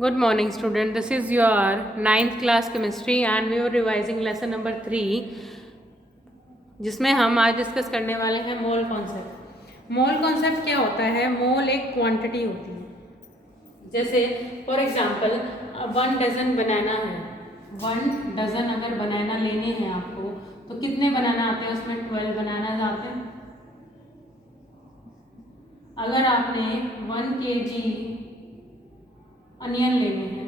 Good morning student, this is your 9th class chemistry and we are revising lesson number 3 जिसमें हम आज discuss करने वाले हैं मोल कॉन्सेप्ट। मोल कॉन्सेप्ट क्या होता है? मोल एक क्वांटिटी होती है। जैसे फॉर एग्जांपल 1 डजन बनाना है, 1 डजन अगर बनाना लेने हैं आपको तो कितने बनाना आते हैं? उसमें 12 बनाना आते हैं। अगर आपने 1 kg अनियन लेने हैं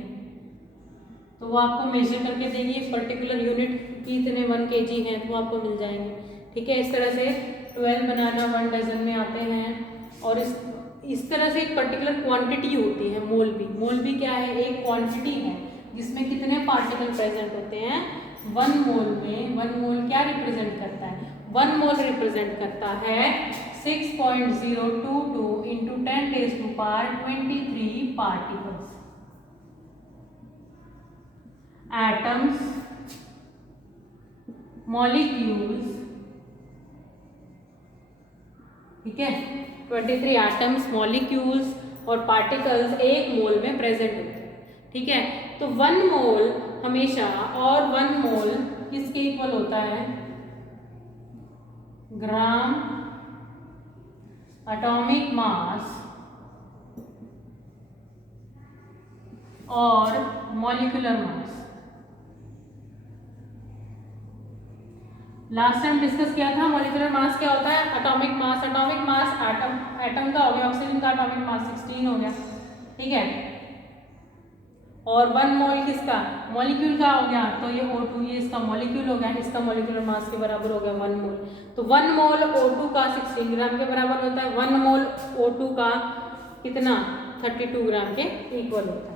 तो वो आपको मेजर करके देगी, एक पर्टिकुलर यूनिट की इतने 1 kg हैं तो आपको मिल जाएंगे। ठीक है, इस तरह से 12 बनाना 1 डजन में आते हैं और इस तरह से एक पर्टिकुलर क्वांटिटी होती है। मोल भी क्या है? एक क्वांटिटी है जिसमें कितने पार्टिकल प्रेजेंट होते हैं 1 मोल में। 1 मोल क्या रिप्रेजेंट करता है? 1 मोल रिप्रेजेंट करता है 6.022 इंटू 10⁻³ पार्टिकल्स। एटम्स, मॉलिक्यूल्स, ठीक है, 23 एटम्स, मॉलिक्यूल्स और पार्टिकल्स एक मोल में प्रेजेंट होते हैं। ठीक है, तो 1 मोल हमेशा और 1 मोल किसके इक्वल होता है? ग्राम एटॉमिक मास और molecular mass. Last time discuss किया था मॉलिक्यूलर मास क्या होता है, atomic mass. Atomic mass atom का हो गया, ऑक्सीजन का एटॉमिक मास 16 हो गया। ठीक है, और 1 मोल किसका? मॉलिक्यूल का हो गया, तो ये O2, ये इसका मॉलिक्यूल हो गया, इसका मॉलिक्यूलर मास के बराबर हो गया 1 मोल। तो 1 मोल O2 का 16 ग्राम के बराबर होता है। 1 मोल O2 का कितना? 32 ग्राम के इक्वल होता है।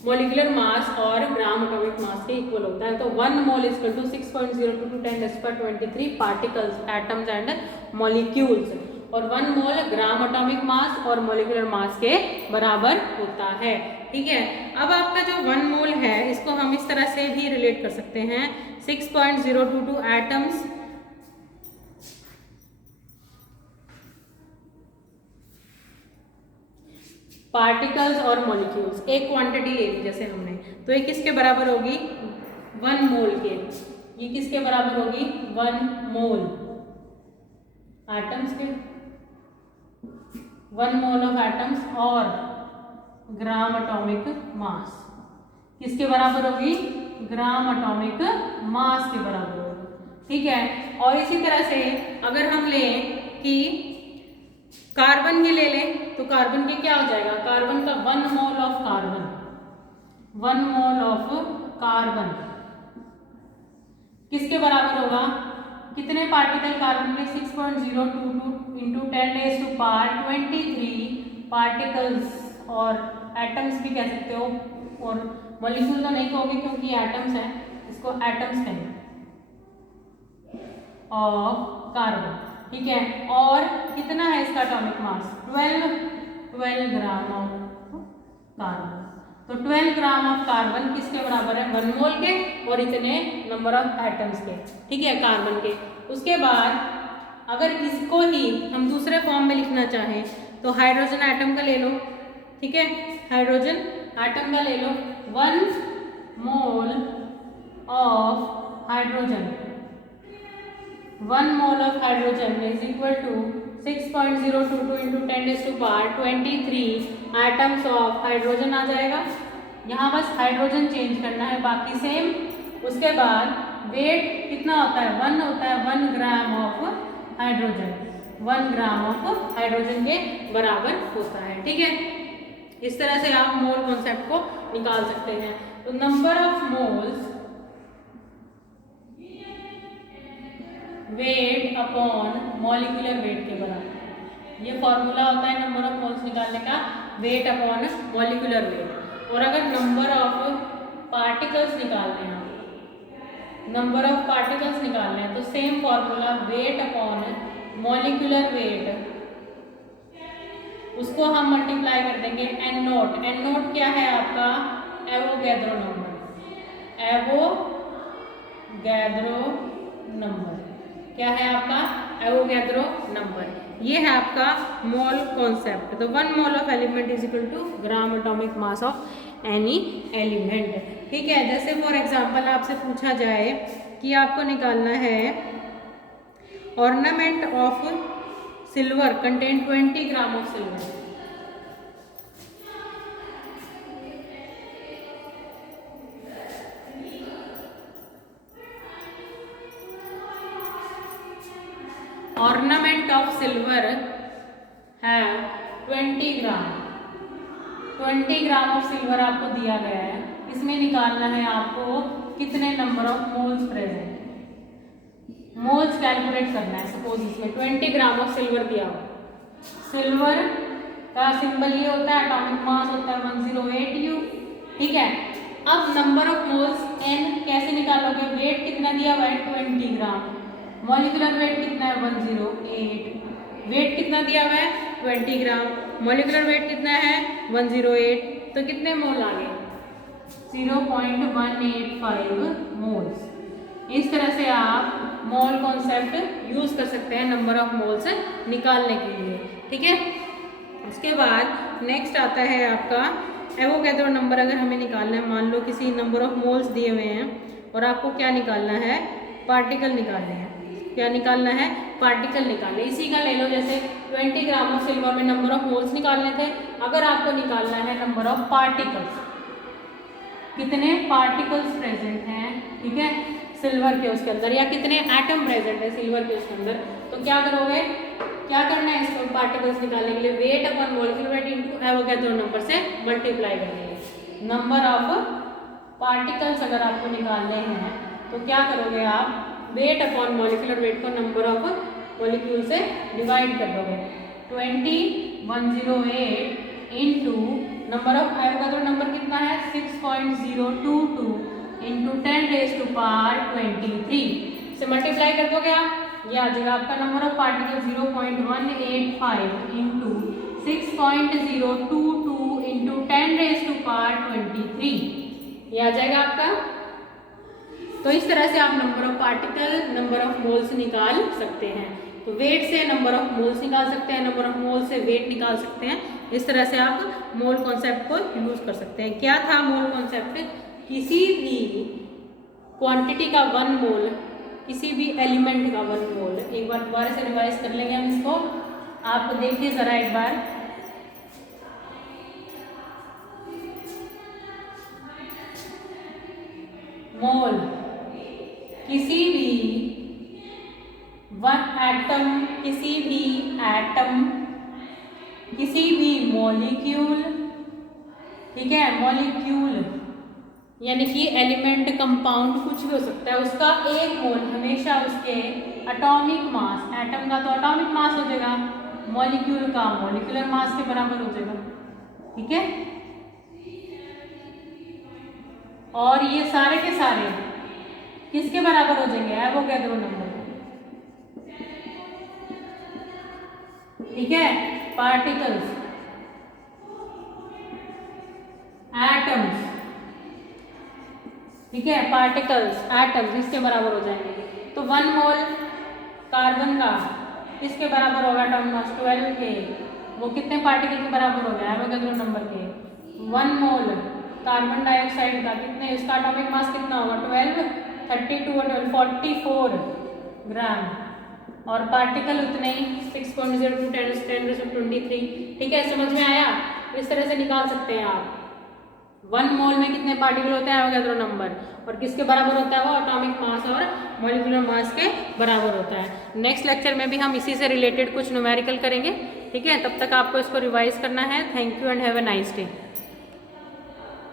मॉलिक्यूलर मास और ग्राम एटॉमिक मास के इक्वल होता है। तो 1 mole is equal to 6.022 10⁻23 particles, atoms and molecules, और 1 मोल ग्राम एटॉमिक मास और मॉलिक्यूलर मास के बराबर होता है। ठीक है, अब आपका जो 1 मोल है इसको हम इस तरह से भी रिलेट कर सकते हैं। 6.022 एटम्स पार्टिकल्स और मॉलिक्यूल्स, एक क्वांटिटी ले ली जैसे हमने, तो ये किसके बराबर होगी? 1 मोल के। ये किसके बराबर होगी? 1 मोल एटम्स के, 1 मोल ऑफ एटम्स और ग्राम एटॉमिक मास किसके बराबर होगी? ग्राम एटॉमिक मास के बराबर होगी। ठीक है, और इसी तरह से अगर हम लें कि कार्बन के ले लें तो कार्बन के क्या हो जाएगा? कार्बन का 1 mole of carbon, 1 mole of carbon किसके बराबर होगा? कितने पार्टिकल कार्बन के? 6.022 इंटू 10⁻23 पार्टिकल्स, और एटम्स भी कह सकते हो, और मॉलिक्यूल तो नहीं कहोगे क्योंकि एटम्स हैं, इसको एटम्स कहेंगे ऑफ कार्बन। ठीक है, और कितना है इसका atomic mass? 12 gram of carbon. तो 12 ग्राम ऑफ कार्बन किसके बराबर है? 1 मोल के और इतने नंबर ऑफ एटम्स के। ठीक है, कार्बन के। उसके बाद अगर इसको ही हम दूसरे फॉर्म में लिखना चाहें तो हाइड्रोजन एटम का ले लो। ठीक है, हाइड्रोजन एटम का ले लो। 1 mole of hydrogen, 1 mole of hydrogen is equal to 6.022 into 10⁻23 atoms of hydrogen आ जाएगा। यहाँ बस हाइड्रोजन चेंज करना है, बाकी सेम। उसके बाद वेट कितना होता है? 1 होता है, 1 gram of hydrogen, 1 gram of hydrogen के बराबर होता है। ठीक है, इस तरह से आप मोल कॉन्सेप्ट को निकाल सकते हैं। तो number of moles weight upon molecular weight के बराबर, ये फॉर्मूला होता है नंबर ऑफ मोल्स निकालने का, वेट अपॉन मॉलिक्यूलर वेट। और अगर नंबर ऑफ पार्टिकल्स निकालने हैं, नंबर ऑफ पार्टिकल्स निकालने हैं, तो same formula, weight upon molecular weight, उसको हम मल्टीप्लाई कर देंगे n नोट। n नोट क्या है आपका? एवोगैड्रो नंबर, एवोगैड्रो नंबर क्या है आपका? Avogadro number. ये है आपका मोल कॉन्सेप्ट। तो 1 mole of element is equal to gram atomic mass of any element. ठीक है, जैसे फॉर एग्जांपल आपसे पूछा जाए कि आपको निकालना है ornament of silver contain 20 gram of silver. Ornament of silver है 20 ग्राम। 20 ग्राम ऑफ सिल्वर आपको दिया गया है, इसमें निकालना है आपको कितने number of moles present. Moles calculate करना है। सपोज इसमें 20 ग्राम ऑफ सिल्वर दिया हुआ। सिल्वर का सिंबल ये होता है, एटॉमिक मास होता है 108 U। ठीक है, अब नंबर ऑफ मोल्स n कैसे निकालोगे? वेट कितना दिया हुआ है 20 ग्राम, मॉलिक्यूलर वेट कितना है 108। वेट कितना दिया हुआ है 20 ग्राम, मॉलिक्यूलर वेट कितना है 108, तो कितने मोल आ गए 0.185 मोल्स। इस तरह से आप मोल कॉन्सेप्ट यूज कर सकते हैं नंबर ऑफ मोल्स निकालने के लिए। ठीक है, उसके बाद नेक्स्ट आता है आपका एवोगैड्रो नंबर। अगर हमें निकालना है, मान लो किसी नंबर ऑफ मोल्स दिए हुए हैं और आपको क्या निकालना है, पार्टिकल निकालने हैं। क्या निकालना है? पार्टिकल निकालने। इसी का ले लो, जैसे 20 ग्राम ऑफ सिल्वर में नंबर ऑफ मोल्स निकालने थे, अगर आपको निकालना है नंबर ऑफ पार्टिकल्स, कितने पार्टिकल्स प्रेजेंट हैं, ठीक है, सिल्वर के उसके अंदर, या कितने एटम प्रेजेंट है सिल्वर के उसके अंदर, तो क्या करोगे, क्या करना है इसको पार्टिकल्स निकालने के लिए, weight upon molecular weight into Avogadro number से मल्टीप्लाई करेंगे। नंबर ऑफ पार्टिकल्स अगर आपको निकालने हैं तो क्या करोगे आप, वेट अपॉन मॉलिक्यूलर वेट को नंबर ऑफ मॉलिक्यूल से डिवाइड कर दोगे। 108 into number of Avogadro number कितना है 6.022 इंटू 10⁻23 से मल्टीप्लाई कर दोगे आप, ये आ जाएगा आपका number of particle 0.185 into 6.022 into 10⁻23, ये आ जाएगा आपका। तो इस तरह से आप number of particle, number of moles निकाल सकते हैं। तो वेट से नंबर ऑफ मोल्स निकाल सकते हैं, नंबर ऑफ मोल से वेट निकाल सकते हैं। इस तरह से आप मोल कॉन्सेप्ट को यूज कर सकते हैं। क्या था मोल कॉन्सेप्ट? किसी भी क्वांटिटी का 1 मोल, किसी भी एलिमेंट का 1 मोल। एक बार दोबारा से रिवाइज कर लेंगे हम इसको, आप देखिए जरा एक बार। मोल किसी भी 1 एटम, किसी भी एटम, किसी भी मॉलिक्यूल, ठीक है, मॉलिक्यूल यानी कि एलिमेंट, कंपाउंड, कुछ भी हो सकता है, उसका 1 मोल हमेशा उसके एटॉमिक मास, एटम का तो एटॉमिक मास हो जाएगा, मॉलिक्यूल का मॉलिक्यूलर मास के बराबर हो जाएगा। ठीक है, और ये सारे के सारे किसके बराबर हो जाएंगे, एवोगैड्रो नंबर। ठीक है, पार्टिकल्स, एटम्स, ठीक है, पार्टिकल्स, एटम्स इसके बराबर हो जाएंगे। तो 1 मोल कार्बन का किसके बराबर होगा, एटॉमिक मास 12 के, वो कितने पार्टिकल के बराबर होगा, एवोगैड्रो नंबर के। 1 मोल कार्बन डाइऑक्साइड का कितने, इसका एटॉमिक मास कितना होगा 12, 32 और 44 ग्राम, और पार्टिकल उतने ही 6.02 10⁻23। ठीक है, समझ में आया? इस तरह से निकाल सकते हैं आप 1 मोल में कितने पार्टिकल होते हैं, एवोगैड्रो नंबर, और किसके बराबर होता है वो, एटॉमिक मास और मॉलिक्यूलर मास के बराबर होता है। नेक्स्ट लेक्चर में भी हम इसी से रिलेटेड कुछ न्यूमेरिकल करेंगे। ठीक है, तब तक आपको इसको रिवाइज करना है। Thank you and have a nice day.